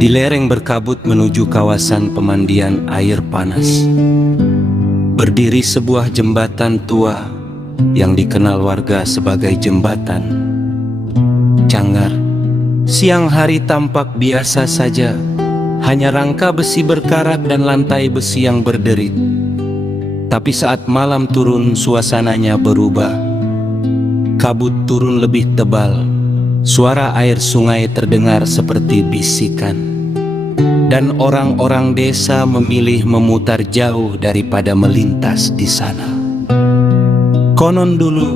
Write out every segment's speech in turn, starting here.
Di lereng berkabut menuju kawasan pemandian air panas, berdiri sebuah jembatan tua yang dikenal warga sebagai jembatan Canggar. Siang hari tampak biasa saja, hanya rangka besi berkarat dan lantai besi yang berderit. Tapi saat malam turun, suasananya berubah. Kabut turun lebih tebal, suara air sungai terdengar seperti bisikan, dan orang-orang desa memilih memutar jauh daripada melintas di sana. Konon dulu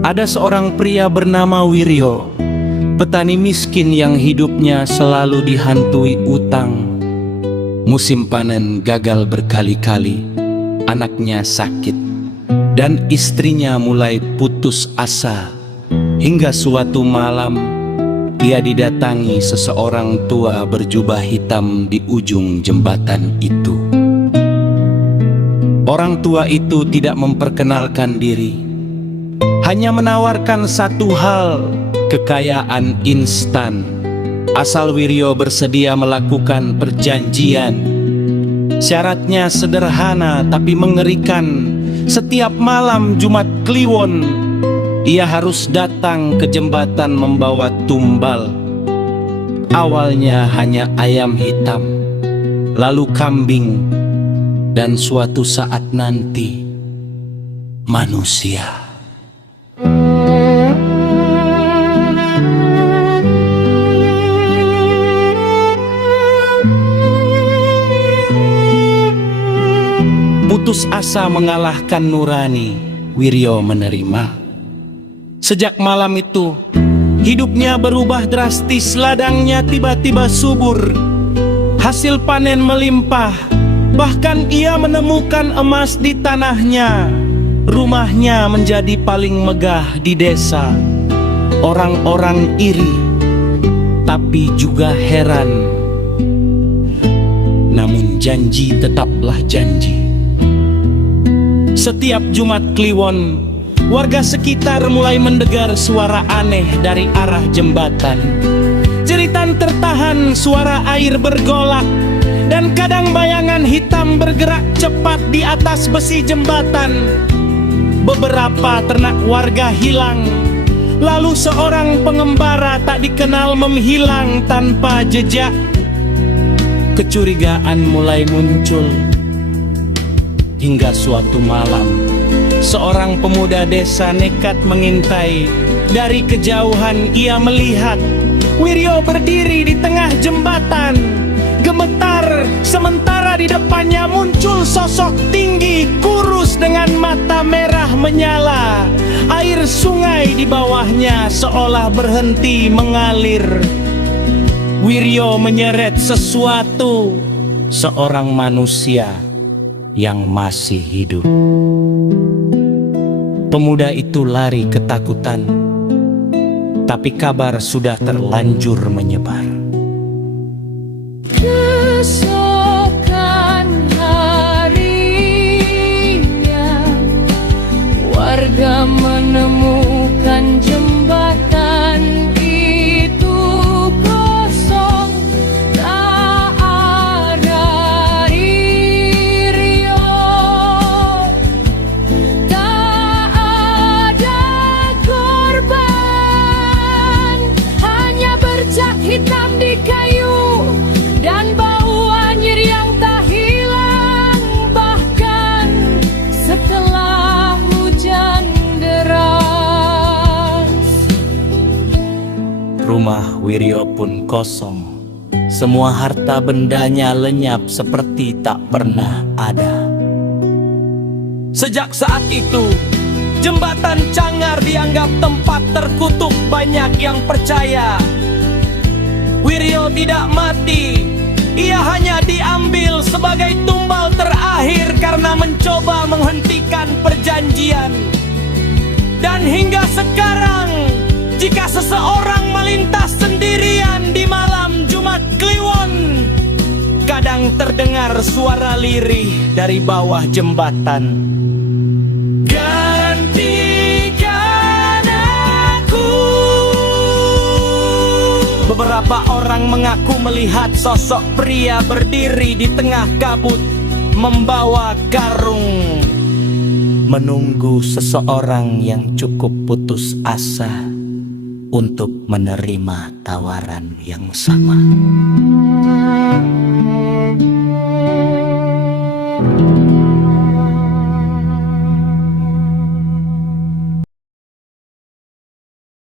ada seorang pria bernama Wiryo, petani miskin yang hidupnya selalu dihantui utang. Musim panen gagal berkali-kali, anaknya sakit, dan istrinya mulai putus asa. Hingga suatu malam ia didatangi seseorang tua berjubah hitam di ujung jembatan itu. Orang tua itu tidak memperkenalkan diri, hanya menawarkan satu hal: kekayaan instan, asal Wiryo bersedia melakukan perjanjian. Syaratnya sederhana tapi mengerikan. Setiap malam Jumat Kliwon, ia harus datang ke jembatan membawa tumbal. Awalnya hanya ayam hitam, lalu kambing, dan suatu saat nanti manusia. Putus asa mengalahkan nurani, Wiryo menerima. Sejak malam itu, hidupnya berubah drastis. Ladangnya tiba-tiba subur, hasil panen melimpah. Bahkan ia menemukan emas di tanahnya. Rumahnya menjadi paling megah di desa. Orang-orang iri, tapi juga heran. Namun janji tetaplah janji. Setiap Jumat Kliwon, warga sekitar mulai mendengar suara aneh dari arah jembatan. Jeritan tertahan, suara air bergolak, dan kadang bayangan hitam bergerak cepat di atas besi jembatan. Beberapa ternak warga hilang, lalu seorang pengembara tak dikenal menghilang tanpa jejak. Kecurigaan mulai muncul. Hingga suatu malam, seorang pemuda desa nekat mengintai. Dari kejauhan ia melihat Wiryo berdiri di tengah jembatan. Gemetar, sementara di depannya muncul sosok tinggi, kurus dengan mata merah menyala. Air sungai di bawahnya seolah berhenti mengalir. Wiryo menyeret sesuatu, seorang manusia yang masih hidup. Pemuda itu lari ketakutan, tapi kabar sudah terlanjur menyebar. Keesokan harinya, warga menemukan jembatan itu kosong. Tak ada Wiryo, tak ada korban, hanya bercak hitam di kayu dan bau anjir yang tak hilang bahkan setelah hujan deras. Rumah Wiryo pun kosong. Semua harta bendanya lenyap seperti tak pernah ada. Sejak saat itu, jembatan Canggar dianggap tempat terkutuk. Banyak yang percaya Wiryo tidak mati, ia hanya diambil sebagai tumbal terakhir karena mencoba menghentikan perjanjian. Dan hingga sekarang, jika seseorang melintas sendirian di malam Jumat Kliwon, kadang terdengar suara lirih dari bawah jembatan. Gantikan aku. Beberapa Beberapa orang mengaku melihat sosok pria berdiri di tengah kabut membawa karung, menunggu seseorang yang cukup putus asa untuk menerima tawaran yang sama.